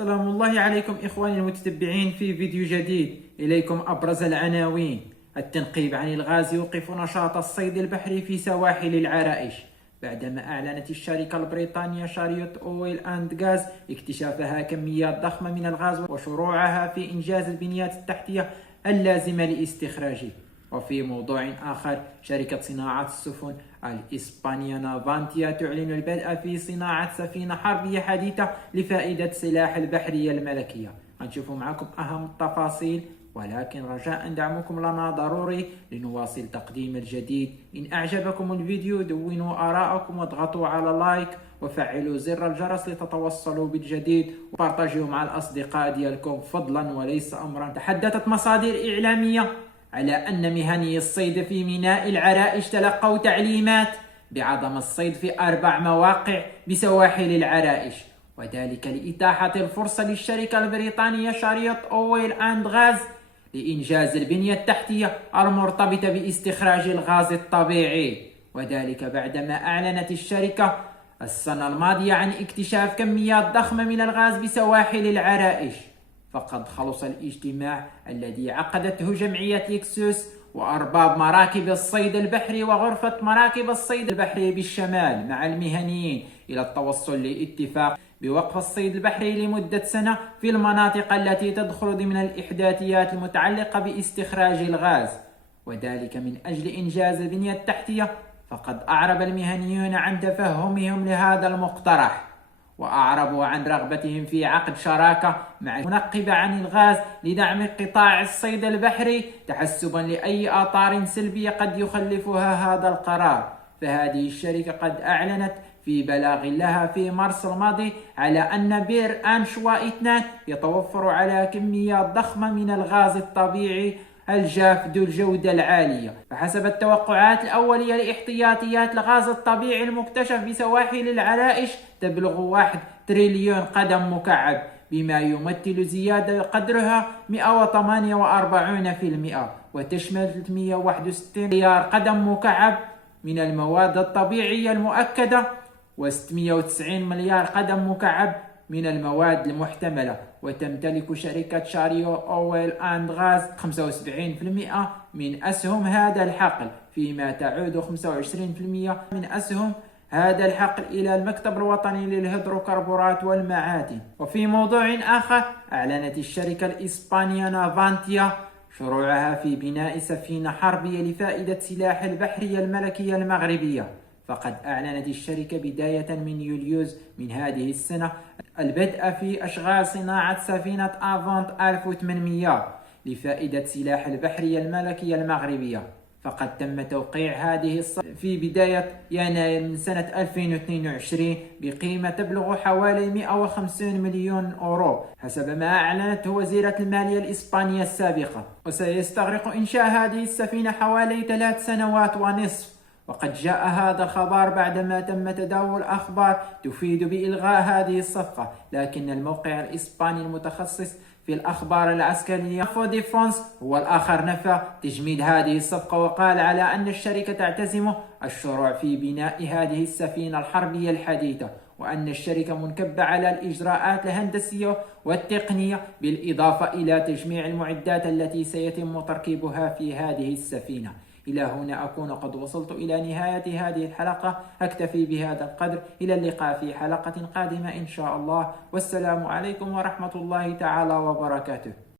سلام الله عليكم إخواني المتتبعين في فيديو جديد. إليكم أبرز العناوين. التنقيب عن الغاز يوقف نشاط الصيد البحري في سواحل العرائش بعدما أعلنت الشركة البريطانية شاريوت أويل أند غاز اكتشافها كميات ضخمة من الغاز وشروعها في إنجاز البنيات التحتية اللازمة لاستخراجه. وفي موضوع آخر، شركة صناعة السفن الإسبانية نافانتيا تعلن البدء في صناعة سفينة حربية حديثة لفائدة سلاح البحرية الملكية. هنشوف معكم أهم التفاصيل، ولكن رجاء دعمكم لنا ضروري لنواصل تقديم الجديد. إن أعجبكم الفيديو دونوا آراءكم واضغطوا على لايك وفعلوا زر الجرس لتتوصلوا بالجديد وبارطاجوا مع الأصدقاء ديالكم فضلا وليس أمرا. تحدثت مصادر إعلامية على أن مهني الصيد في ميناء العرائش تلقوا تعليمات بعدم الصيد في 4 مواقع بسواحل العرائش، وذلك لإتاحة الفرصة للشركة البريطانية شاريوت أويل أند غاز لإنجاز البنية التحتية المرتبطة باستخراج الغاز الطبيعي، وذلك بعدما أعلنت الشركة السنة الماضية عن اكتشاف كميات ضخمة من الغاز بسواحل العرائش. فقد خلص الاجتماع الذي عقدته جمعية لكسوس وأرباب مراكب الصيد البحري وغرفة مراكب الصيد البحري بالشمال مع المهنيين إلى التوصل لاتفاق بوقف الصيد البحري لمدة سنة في المناطق التي تدخل ضمن الإحداثيات المتعلقة باستخراج الغاز، وذلك من أجل إنجاز البنية التحتية. فقد أعرب المهنيون عن تفهمهم لهذا المقترح، وأعربوا عن رغبتهم في عقد شراكة مع المنقبة عن الغاز لدعم قطاع الصيد البحري تحسبا لأي آثار سلبية قد يخلفها هذا القرار. فهذه الشركة قد أعلنت في بلاغ لها في مارس الماضي على أن بئر أنشوا 2 يتوفر على كميات ضخمة من الغاز الطبيعي الجاف ذو الجودة العالية. فحسب التوقعات الأولية لاحتياطيات الغاز الطبيعي المكتشف بسواحل العرائش تبلغ 1 تريليون قدم مكعب، بما يمثل زيادة قدرها 148%، وتشمل 361 مليار قدم مكعب من المواد الطبيعية المؤكدة و690 مليار قدم مكعب من المواد المحتملة. وتمتلك شركة شاريو أويل أند غاز 75% من أسهم هذا الحقل، فيما تعود 25% من أسهم هذا الحقل إلى المكتب الوطني للهيدروكربورات والمعادن. وفي موضوع آخر، أعلنت الشركة الإسبانية نافانتيا شروعها في بناء سفينة حربية لفائدة سلاح البحرية الملكية المغربية. فقد أعلنت الشركة بداية من يوليوز من هذه السنة البدء في أشغال صناعة سفينة أفونت 1800 لفائدة سلاح البحرية الملكية المغربية. فقد تم توقيع هذه الصفقة في بداية يناير من سنة 2022 بقيمة تبلغ حوالي 150 مليون أورو حسب ما أعلنته وزيرة المالية الإسبانية السابقة. وسيستغرق إنشاء هذه السفينة حوالي 3 سنوات ونصف. وقد جاء هذا الخبر بعدما تم تداول أخبار تفيد بإلغاء هذه الصفقة، لكن الموقع الإسباني المتخصص في الأخبار العسكرية انفو ديفونس هو الآخر نفى تجميد هذه الصفقة، وقال على أن الشركة تعتزم الشروع في بناء هذه السفينة الحربية الحديثة، وأن الشركة منكبة على الإجراءات الهندسية والتقنية بالإضافة إلى تجميع المعدات التي سيتم تركيبها في هذه السفينة. إلى هنا أكون قد وصلت إلى نهاية هذه الحلقة، أكتفي بهذا القدر. إلى اللقاء في حلقة قادمة إن شاء الله، والسلام عليكم ورحمة الله تعالى وبركاته.